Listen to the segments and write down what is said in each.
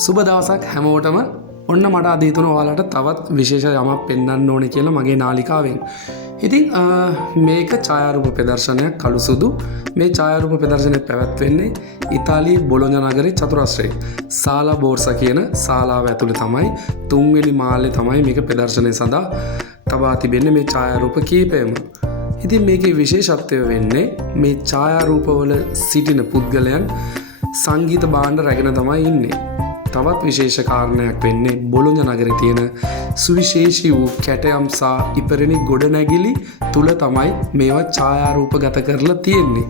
සුබ දවසක් හැමෝටම. ඔන්න මට අද හිතුණා ඔයාලට තවත් විශේෂ යමක් පෙන්වන්න ඕනේ කියලා මගේ නාලිකාවෙන්. ඉතින් මේක ඡායාරූප ප්‍රදර්ශනයක් කළු සුදු. මේ ඡායාරූප ප්‍රදර්ශනය පැවැත්වෙන්නේ ඉතාලියේ බොලොඤ්ඤා නගරයේ චතුරස්‍රයේ සාලා බෝර්සා කියන ශාලාව ඇතුළේ තමයි. තුන්වෙනි මාලේ තමයි මේක ප්‍රදර්ශනය සඳහා තබා තිබෙන්නේ මේ ඡායාරූප කීපයම. ඉතින් මේකේ විශේෂත්වය වෙන්නේ මේ ඡායාරූපවල සිටින පුද්ගලයන් සංගීත භාණ්ඩ රැගෙන තමයි ඉන්නේ. තවත් විශේෂ කාරණයක් වෙන්නේ බොලොඤ්ඤා නගරේ තියෙන සුවිශේෂී වූ කැටයම් සහ ඉපරණි ගොඩනැගිලි තුල තමයි මේවා ඡායාරූපගත කරලා තියෙන්නේ.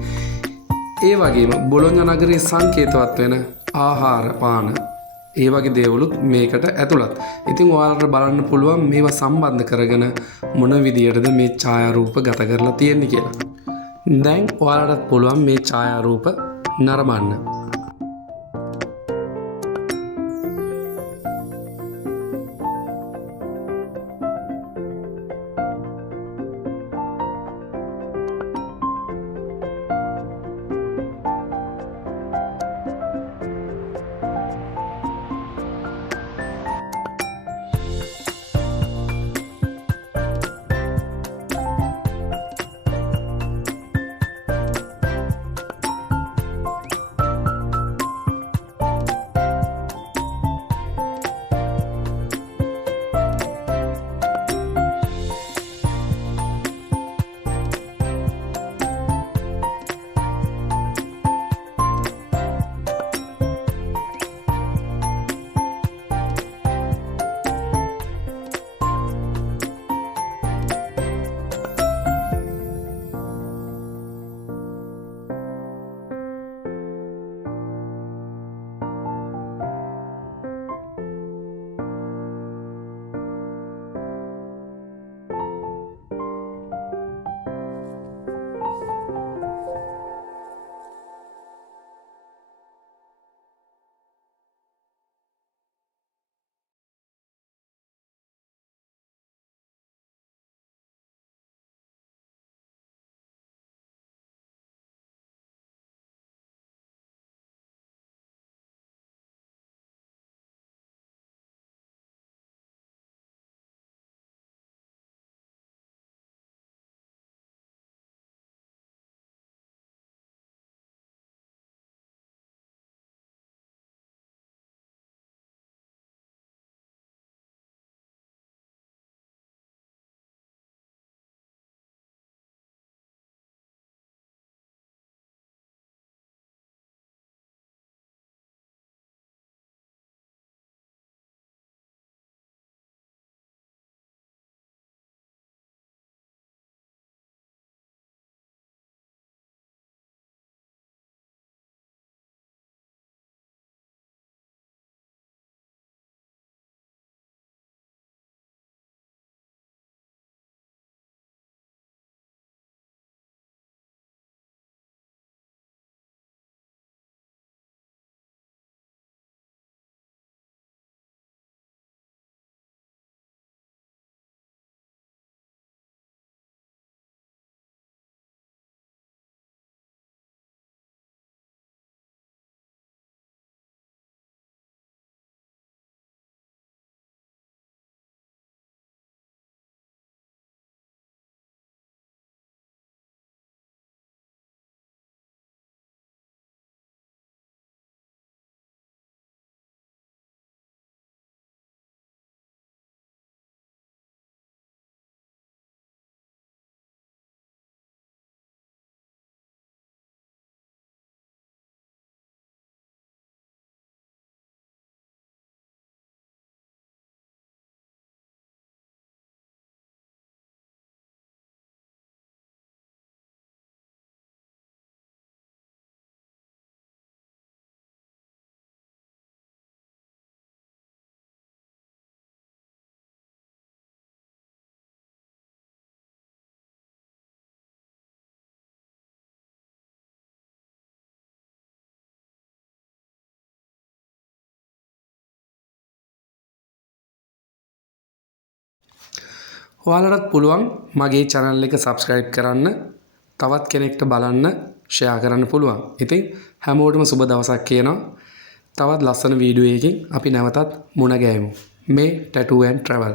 ඒ වගේම බොලොඤ්ඤා නගරේ සංකේතවත් වෙන ආහාර පාන ඒ වගේ දේවලුත් මේකට ඇතුළත්. ඉතින් ඔයාලට බලන්න පුළුවන් මේවා සම්බන්ධ කරගෙන මොන විදියටද මේ ඡායාරූප ගත කරලා තියෙන්නේ කියලා. දැන් ඔයාලටත් පුළුවන් මේ ඡායාරූප නරඹන්න. ඔයාලටත් පුළුවන් මගේ channel එක subscribe කරන්න, තවත් කෙනෙක්ට බලන්න share කරන්න පුළුවන්. ඉතින් හැමෝටම සුබ දවසක් කියනවා. තවත් ලස්සන වීඩියෝ එකකින් අපි නැවතත් මුණ ගැහෙමු. මේ tattoo and travel